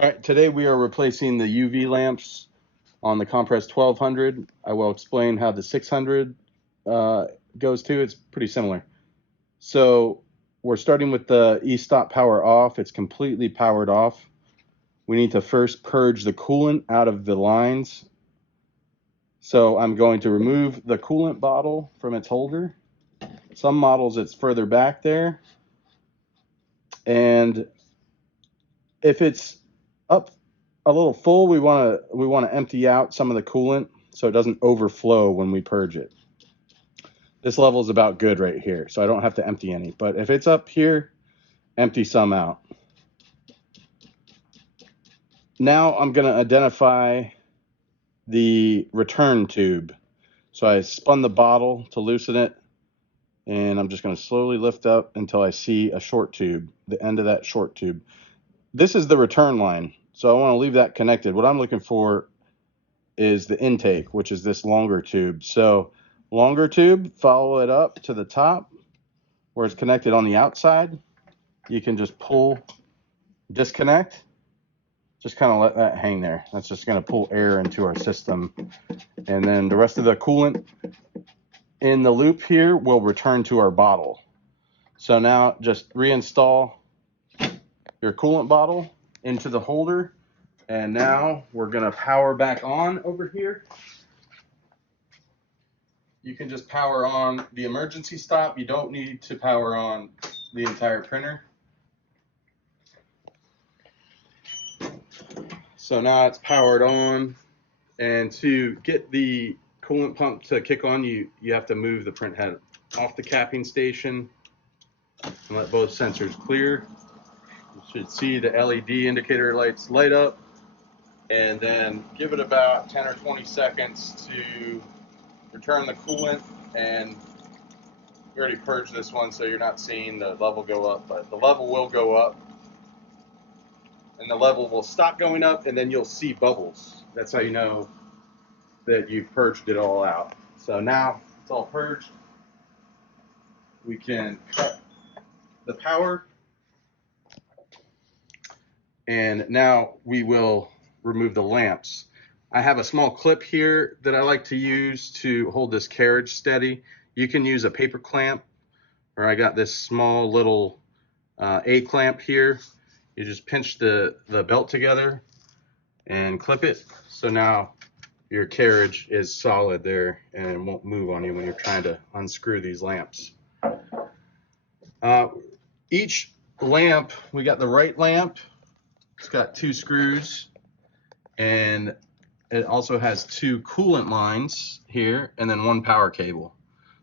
All right, today we are replacing the UV lamps on the Compress 1200. I will explain how the 600 goes too. It's pretty similar. So we're starting with the e-stop power off. It's completely powered off. We need to first purge the coolant out of the lines. So I'm going to remove the coolant bottle from its holder. Some models it's further back there. And if it's up a little full, we want to empty out some of the coolant so it doesn't overflow when we purge it. This level is about good right here, so I don't have to empty any. But if it's up here, empty some out. Now I'm going to identify the return tube. So I spun the bottle to loosen it, and I'm just going to slowly lift up until I see a short tube, the end of that short tube. This is the return line, so I want to leave that connected. What I'm looking for is the intake, which is this longer tube. So longer tube, follow it up to the top where it's connected on the outside. You can just pull, disconnect, just kind of let that hang there. That's just going to pull air into our system. And then the rest of the coolant in the loop here will return to our bottle. So now just reinstall your coolant bottle into the holder. And now we're going to power back on over here. You can just power on the emergency stop. You don't need to power on the entire printer. So now it's powered on, and to get the coolant pump to kick on, you have to move the print head off the capping station and let both sensors clear. You should see the LED indicator lights light up, and then give it about 10 or 20 seconds to return the coolant. And we already purged this one, so you're not seeing the level go up, but the level will go up. And the level will stop going up, and then you'll see bubbles. That's how you know that you've purged it all out. So now it's all purged. We can cut the power. And now we will remove the lamps. I have a small clip here that I like to use to hold this carriage steady. You can use a paper clamp, or I got this small little A-clamp here. You just pinch the belt together and clip it. So now your carriage is solid there and won't move on you when you're trying to unscrew these lamps. Each lamp, we got the right lamp. It's got 2 screws, and it also has 2 coolant lines here and then 1 power cable.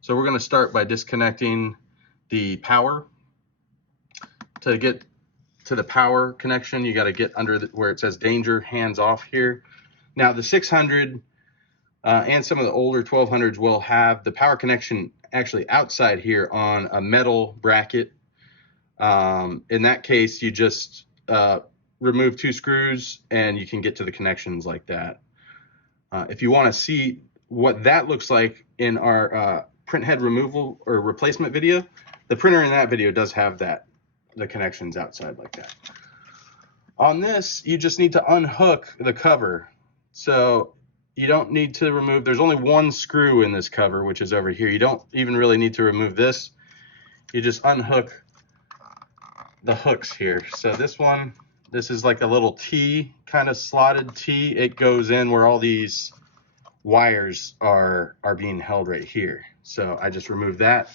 So we're going to start by disconnecting the power. To get to the power connection, you got to get under where it says danger, hands off here. Now the 600 and some of the older 1200s will have the power connection actually outside here on a metal bracket. In that case, you just remove 2 screws and you can get to the connections like that. If you want to see what that looks like in our print head removal or replacement video, the printer in that video does have the connections outside like that. On this, you just need to unhook the cover. So you don't need to remove, there's only 1 screw in this cover, which is over here. You don't even really need to remove this. You just unhook the hooks here. So this is like a little T, kind of slotted T. It goes in where all these wires are being held right here. So I just remove that.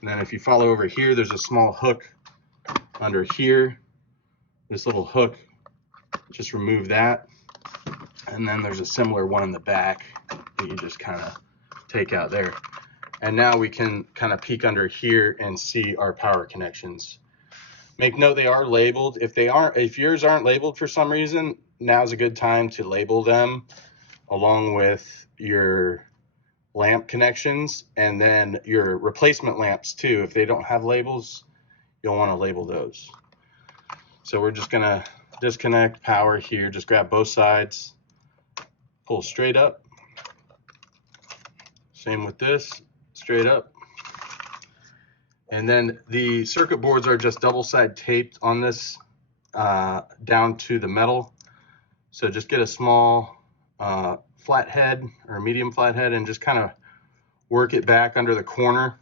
And then if you follow over here, there's a small hook under here. This little hook, just remove that. And then there's a similar one in the back that you just kind of take out there. And now we can kind of peek under here and see our power connections. Make note they are labeled. If yours aren't labeled for some reason, now's a good time to label them along with your lamp connections, and then your replacement lamps too. If they don't have labels, you'll want to label those. So we're just gonna disconnect power here. Just grab both sides, pull straight up. Same with this, straight up. And then the circuit boards are just double side taped on this down to the metal. So just get a small flat head or a medium flat head and just kind of work it back under the corner,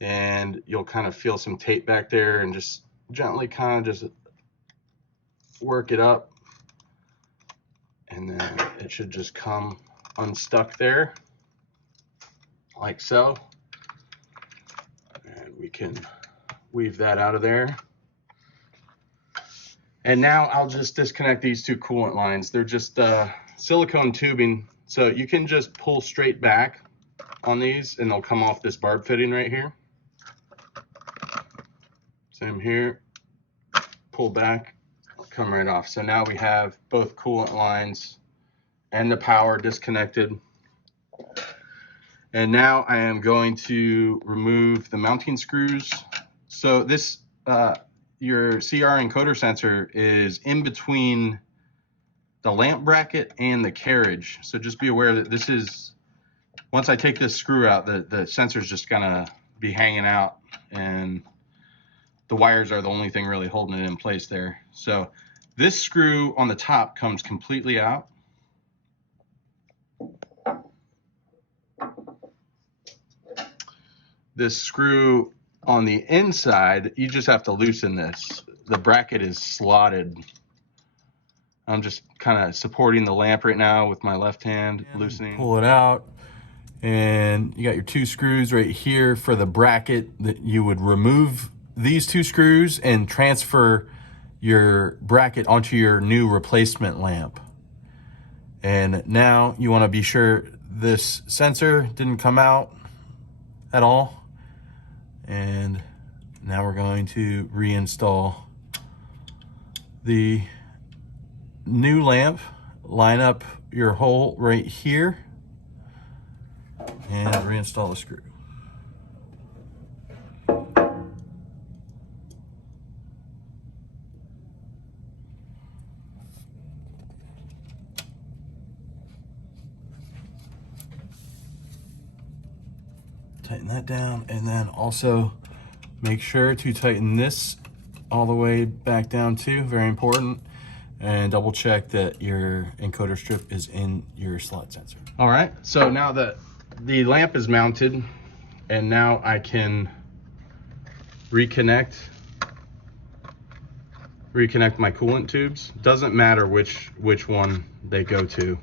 and you'll kind of feel some tape back there, and just gently kind of just work it up, and then it should just come unstuck there like so, and we can weave that out of there. And now I'll just disconnect these two coolant lines. They're just silicone tubing, so you can just pull straight back on these and they'll come off this barb fitting right here. Same here, pull back, come right off. So now we have both coolant lines and the power disconnected. And now I am going to remove the mounting screws. So this, your CR encoder sensor is in between the lamp bracket and the carriage. So just be aware that this is, once I take this screw out, the sensor's just gonna be hanging out, and the wires are the only thing really holding it in place there. So this screw on the top comes completely out. This screw on the inside, you just have to loosen this. The bracket is slotted. I'm just kind of supporting the lamp right now with my left hand, loosening. Pull it out, and you got your two screws right here for the bracket. That you would remove these two screws and transfer your bracket onto your new replacement lamp. And now you want to be sure this sensor didn't come out at all. And now we're going to reinstall the new lamp. Line up your hole right here and reinstall the screw. Tighten that down, and then also make sure to tighten this all the way back down too, very important, and double check that your encoder strip is in your slot sensor. All right, so now that the lamp is mounted, and now I can reconnect my coolant tubes. Doesn't matter which one they go to,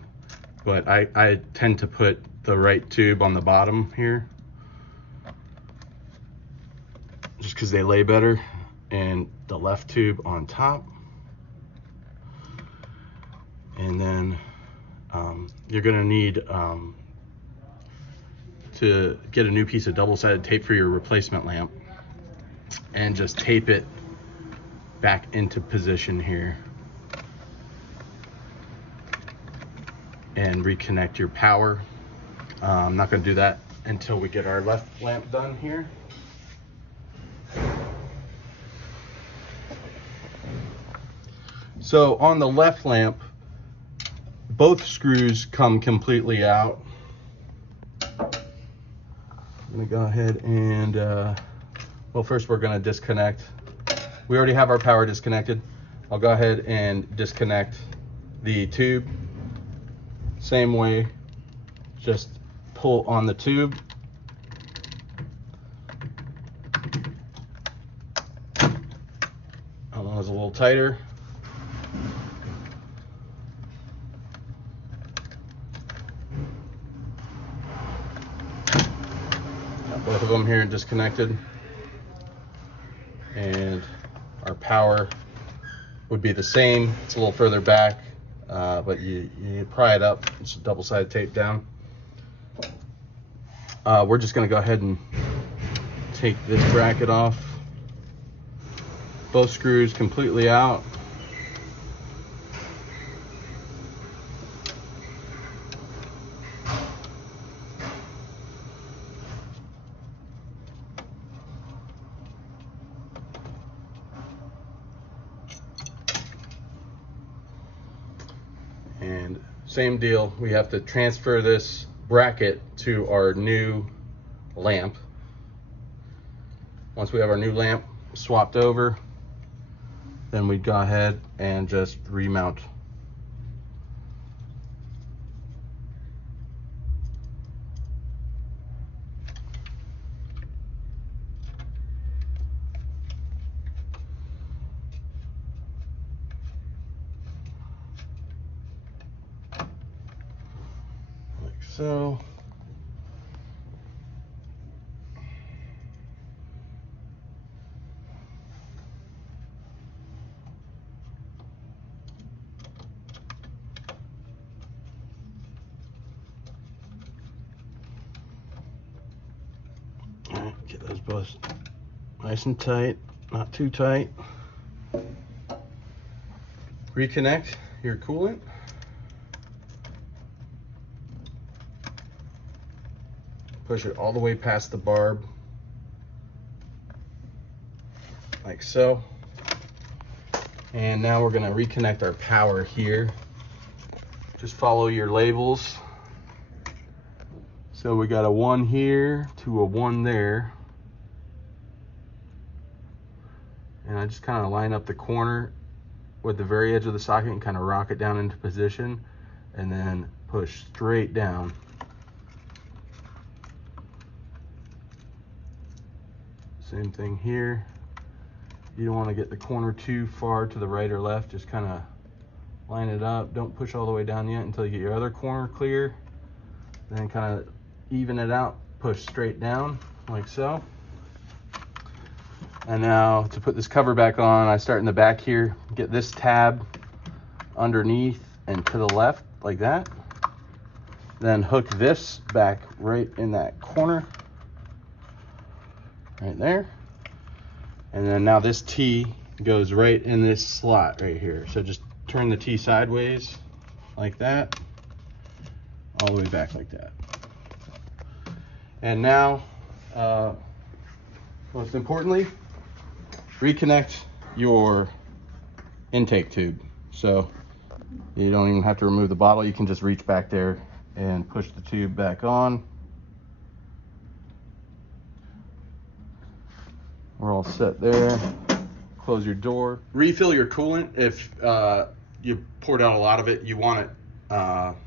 but I tend to put the right tube on the bottom here, just because they lay better, and the left tube on top. And then you're gonna need to get a new piece of double-sided tape for your replacement lamp, and just tape it back into position here, and reconnect your power. I'm not gonna do that until we get our left lamp done here. So on the left lamp, both screws come completely out. I'm gonna go ahead and, well, first we're gonna disconnect. We already have our power disconnected. I'll go ahead and disconnect the tube. Same way, just pull on the tube. That one was a little tighter. Both of them here disconnected, and our power would be the same. It's a little further back, but you pry it up. It's double-sided tape down. We're just going to go ahead and take this bracket off. Both screws completely out. And same deal, we have to transfer this bracket to our new lamp. Once we have our new lamp swapped over, then we'd go ahead and just remount. Like so. Alright, get those both nice and tight, not too tight. Reconnect your coolant. Push it all the way past the barb, like so. And now we're gonna reconnect our power here. Just follow your labels. So we got a 1 here to a 1 there. And I just kind of line up the corner with the very edge of the socket and kind of rock it down into position, and then push straight down. Same thing here. You don't want to get the corner too far to the right or left. Just kind of line it up. Don't push all the way down yet until you get your other corner clear. Then kind of even it out. Push straight down like so. And now to put this cover back on, I start in the back here. Get this tab underneath and to the left like that. Then hook this back right in that corner. Right there. And then now this T goes right in this slot right here. So just turn the T sideways like that, all the way back like that. And now, most importantly, reconnect your intake tube. So you don't even have to remove the bottle. You can just reach back there and push the tube back on. We're all set there. Close your door. Refill your coolant. If you poured out a lot of it, you want it, about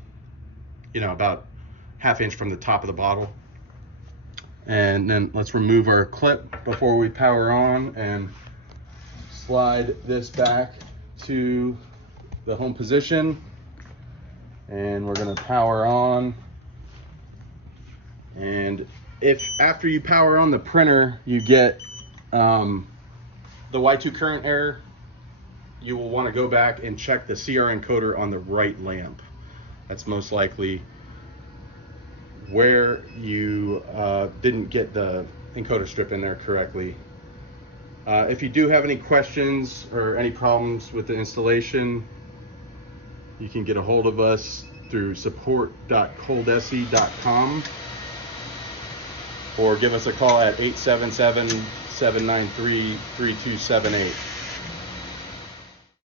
½ inch from the top of the bottle. And then let's remove our clip before we power on and slide this back to the home position. And we're gonna power on. And if after you power on the printer, you get the Y2 current error, you will want to go back and check the CR encoder on the right lamp. That's most likely where you didn't get the encoder strip in there correctly. If you do have any questions or any problems with the installation, you can get a hold of us through support.coldse.com or give us a call at 877-793-3278.